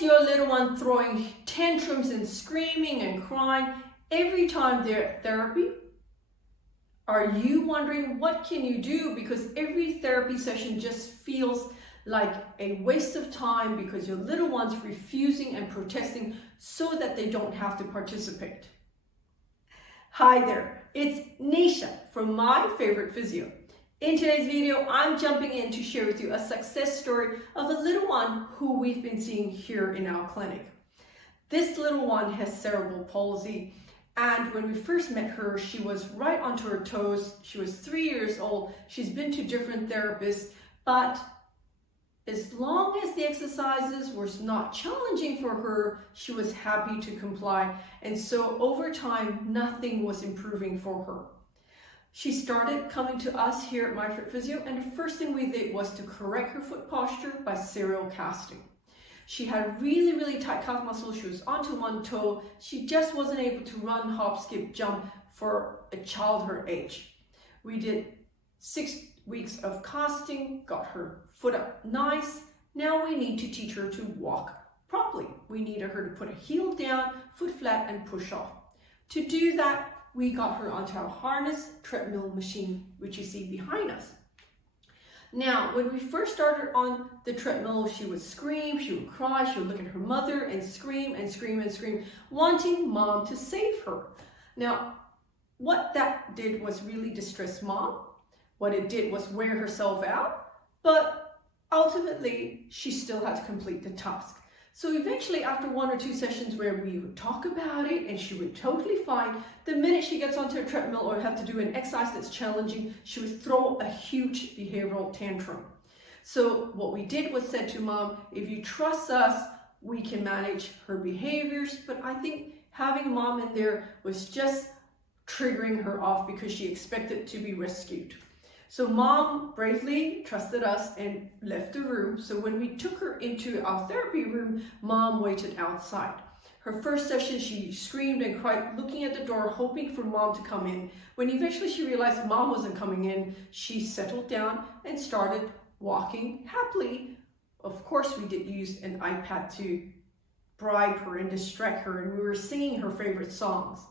Is your little one throwing tantrums and screaming and crying every time they're at therapy? Are you wondering what can you do, because every therapy session just feels like a waste of time because your little one's refusing and protesting so that they don't have to participate? Hi there, it's Neesha from My Favourite Physio. In today's video, I'm jumping in to share with you a success story of a little one who we've been seeing here in our clinic. This little one has cerebral palsy, and when we first met her, she was right onto her toes. She was 3 years old. She's been to different therapists, but as long as the exercises were not challenging for her, she was happy to comply. And so over time, nothing was improving for her. She started coming to us here at My Favourite Physio, and the first thing we did was to correct her foot posture by serial casting. She had really tight calf muscles. She was onto one toe. She just wasn't able to run, hop, skip, jump for a child her age. We did 6 weeks of casting, got her foot up nice. Now we need to teach her to walk properly. We needed her to put a heel down, foot flat, and push off. To do that, we got her onto our harness treadmill machine, which you see behind us. Now, when we first started on the treadmill, she would scream, she would cry, she would look at her mother and scream and scream and scream, wanting mom to save her. Now, what that did was really distress mom. What it did was wear herself out, but ultimately, she still had to complete the task. So eventually, after 1 or 2 sessions where we would talk about it and she would totally fine, the minute she gets onto a treadmill or have to do an exercise that's challenging, she would throw a huge behavioral tantrum. So what we did was said to mom, if you trust us, we can manage her behaviors. But I think having mom in there was just triggering her off because she expected to be rescued. So mom bravely trusted us and left the room. So when we took her into our therapy room, mom waited outside. Her first session, she screamed and cried, looking at the door, hoping for mom to come in. When eventually she realized mom wasn't coming in, she settled down and started walking happily. Of course, we did use an iPad to bribe her and distract her, and we were singing her favorite songs.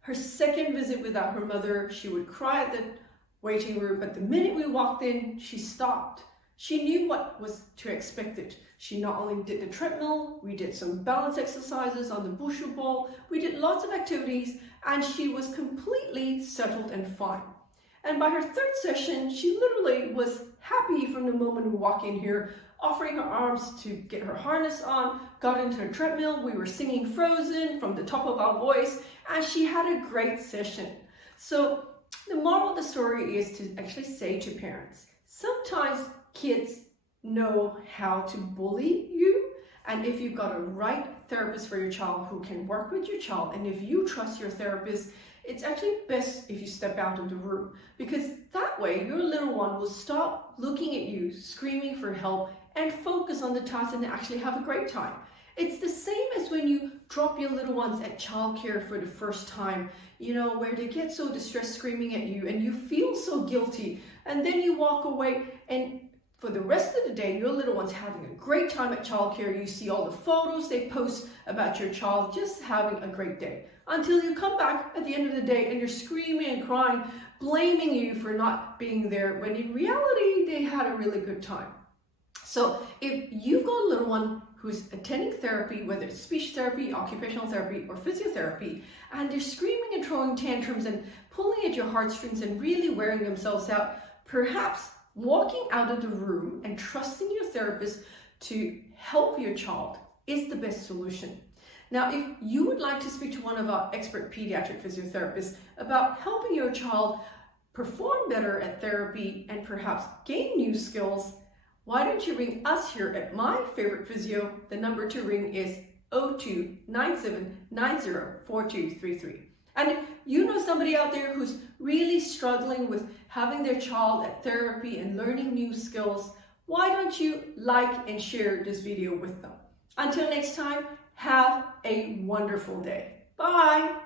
Her second visit without her mother, she would cry at the waiting room, but the minute we walked in, she stopped. She knew what was to expect it. She not only did the treadmill, we did some balance exercises on the bushu ball, we did lots of activities, and she was completely settled and fine. And by her third session, she literally was happy from the moment we walked in here, offering her arms to get her harness on, got into the treadmill, we were singing Frozen from the top of our voice, and she had a great session. So the moral of the story is to actually say to parents, sometimes kids know how to bully you, and if you've got a right therapist for your child who can work with your child, and if you trust your therapist, it's actually best if you step out of the room, because that way your little one will stop looking at you, screaming for help, and focus on the task and actually have a great time. It's the same as when you drop your little ones at childcare for the first time, you know, where they get so distressed screaming at you and you feel so guilty, and then you walk away, and for the rest of the day, your little one's having a great time at childcare. You see all the photos they post about your child just having a great day, until you come back at the end of the day and you're screaming and crying, blaming you for not being there, when in reality, they had a really good time. So if you've got a little one who's attending therapy, whether it's speech therapy, occupational therapy, or physiotherapy, and they're screaming and throwing tantrums and pulling at your heartstrings and really wearing themselves out, perhaps walking out of the room and trusting your therapist to help your child is the best solution. Now, if you would like to speak to one of our expert pediatric physiotherapists about helping your child perform better at therapy and perhaps gain new skills, why don't you ring us here at My Favourite Physio? The number to ring is 0297904233. And if you know somebody out there who's really struggling with having their child at therapy and learning new skills, why don't you like and share this video with them? Until next time, have a wonderful day. Bye.